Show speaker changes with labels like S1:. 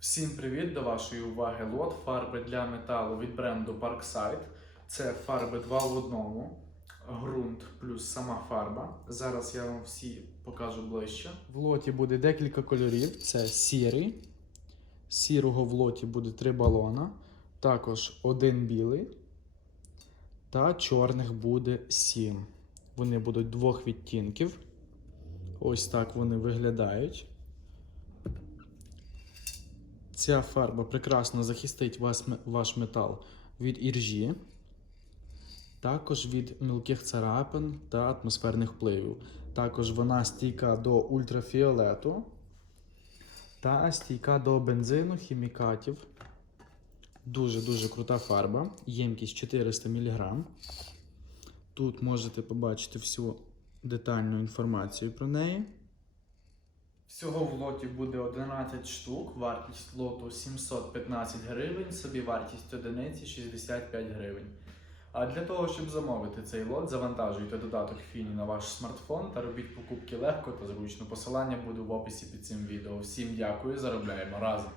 S1: Всім привіт! До вашої уваги лот фарби для металу від бренду Parkside. Це фарби 2 в одному, ґрунт плюс сама фарба. Зараз я вам всі покажу ближче. В лоті буде декілька кольорів: це сірий. Сірого в лоті буде три балона, також один білий. Та чорних буде сім. Вони будуть двох відтінків. Ось так вони виглядають. Ця фарба прекрасно захистить вас, ваш метал від іржі, також від мілких царапин та атмосферних впливів. Також вона стійка до ультрафіолету та стійка до бензину, хімікатів. Дуже-дуже крута фарба. Ємкість 400 мг. Тут можете побачити всю детальну інформацію про неї. Всього в лоті буде 11 штук, вартість лоту 715 гривень, собі вартість одиниці 65 гривень. А для того, щоб замовити цей лот, завантажуйте додаток Фіні на ваш смартфон та робіть покупки легко та зручно. Посилання буде в описі під цим відео. Всім дякую, заробляємо разом!